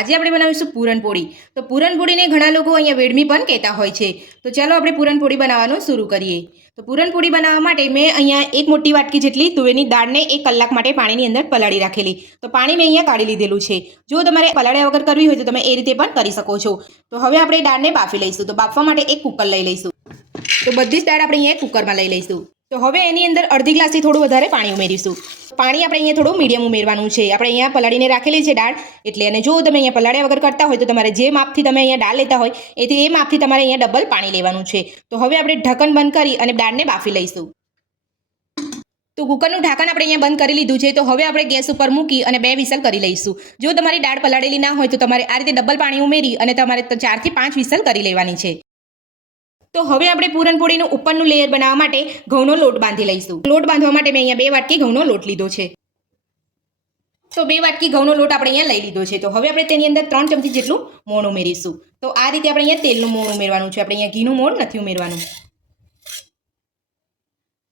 આજે આપણે બનાવીશું પૂરણપોળી। તો પૂરણપોળીને ઘણા લોકો અહીંયા વેડમી પણ કહેતા હોય છે। તો ચાલો આપણે પૂરણપોળી બનાવવાનું શરૂ કરીએ। તો પૂરણપોળી બનાવવા માટે મેં અહીંયા એક મોટી વાટકી જેટલી તુવેરની દાળને 1 કલાક માટે પાણીની અંદર પલાળી રાખેલી। તો પાણી મેં અહીંયા કાઢી લીધેલું છે। જો તમારે પલાળ્યા વગર કરવી હોય તો તમે એ રીતે પણ કરી શકો છો। તો હવે આપણે દાળને બાફી લઈશું। તો બાફવા માટે એક કુકર લઈ લઈશું। તો બધી જ દાળ આપણે અહીંયા કુકરમાં લઈ લઈશું। તો હવે એની અંદર અડધી ગ્લાસથી થોડું વધારે પાણી ઉમેરીશું। પાણી આપણે અહીંયા થોડું મીડિયમ ઉમેરવાનું છે। આપણે અહીંયા પલાળીને રાખેલી છે દાળ એટલે, અને જો તમે અહીંયા પલાળ્યા વગર કરતા હોય તો તમારે જે માપથી તમે અહીંયા દાળ લેતા હોય એથી એ માપથી તમારે અહીંયા ડબલ પાણી લેવાનું છે। તો હવે આપણે ઢક્કન બંધ કરી અને દાળને બાફી લઈશું। તો કુકરનું ઢાંકણ આપણે અહીંયા બંધ કરી લીધું છે। તો હવે આપણે ગેસ ઉપર મૂકી અને 2 વિસલ કરી લઈશું। જો તમારી દાળ પલાળેલી ના હોય તો તમારે આ રીતે ડબલ પાણી ઉમેરી અને તમારે 4 થી 5 વિસલ કરી લેવાની છે। તો હવે આપણે પૂરણપોળીનું ઉપરનું લેયર બનાવવા માટે ઘઉંનો લોટ બાંધી લઈશું। લોટ બાંધવા માટે મેં અહીંયા 2 વાટકી ઘઉંનો લોટ લીધો છે। તો 2 વાટકી ઘઉંનો લોટ આપણે અહીંયા લઈ લીધો છે। તો હવે આપણે તેની અંદર 3 ચમચી જેટલું મોણ ઉમેરીશું। તો આ રીતે આપણે અહીંયા તેલનું મોણ ઉમેરવાનું છે। આપણે અહીંયા ઘીનું મોણ નથી ઉમેરવાનું।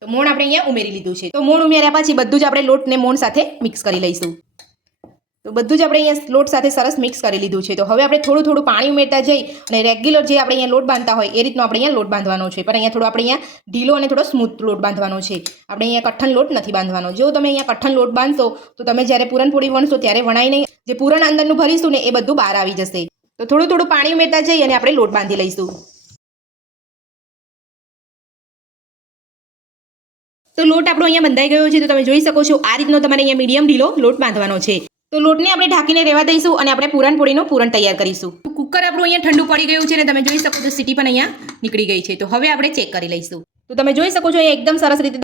તો મોણ આપણે અહીંયા ઉમેરી લીધું છે। તો મોણ ઉમેર્યા પછી બધું જ આપણે લોટને મોણ સાથે મિક્સ કરી લઈશું। તો બધું જ આપણે અહીંયા લોટ સાથે સરસ મિક્સ કરી લીધું છે। તો હવે આપણે થોડું થોડું પાણી ઉમેરતા જઈ અને રેગ્યુલર જે આપણે અહીંયા લોટ બાંધતા હોય એ રીતનો આપણે અહીંયા લોટ બાંધવાનો છે। પણ અહીંયા થોડો આપણે અહીંયા ઢીલો અને થોડો સ્મૂથ લોટ બાંધવાનો છે। આપણે અહીંયા કઠણ લોટ નથી બાંધવાનો। જો તમે અહીંયા કઠણ લોટ બાંધશો તો તમે જ્યારે પૂરણપોળી વણશો ત્યારે વણાય નહીં, જે પૂરણ અંદરનું ભરીશું ને એ બધું બહાર આવી જશે। તો થોડું થોડું પાણી ઉમેરતા જઈ અને આપણે લોટ બાંધી લઈશું। તો લોટ આપણો અહીંયા બંધાઈ ગયો છે। તો તમે જોઈ શકો છો આ રીતનો તમારે અહીંયા મીડિયમ ઢીલો લોટ બાંધવાનો છે। તો લોટને આપણે ઢાંકીને રહેવા દઈશું અને આપણે પૂરણપોળીનું પૂરણ તૈયાર કરીશું। તો કુકર આપણું અહીંયા ઠંડુ પડી ગયું છે અને તમે જોઈ શકો છો સીટી પણ અહીંયા નીકળી ગઈ છે। તો હવે આપણે ચેક કરી લઈશું। તો તમે જોઈ શકો છો અહીંયા એકદમ સરસ રીતે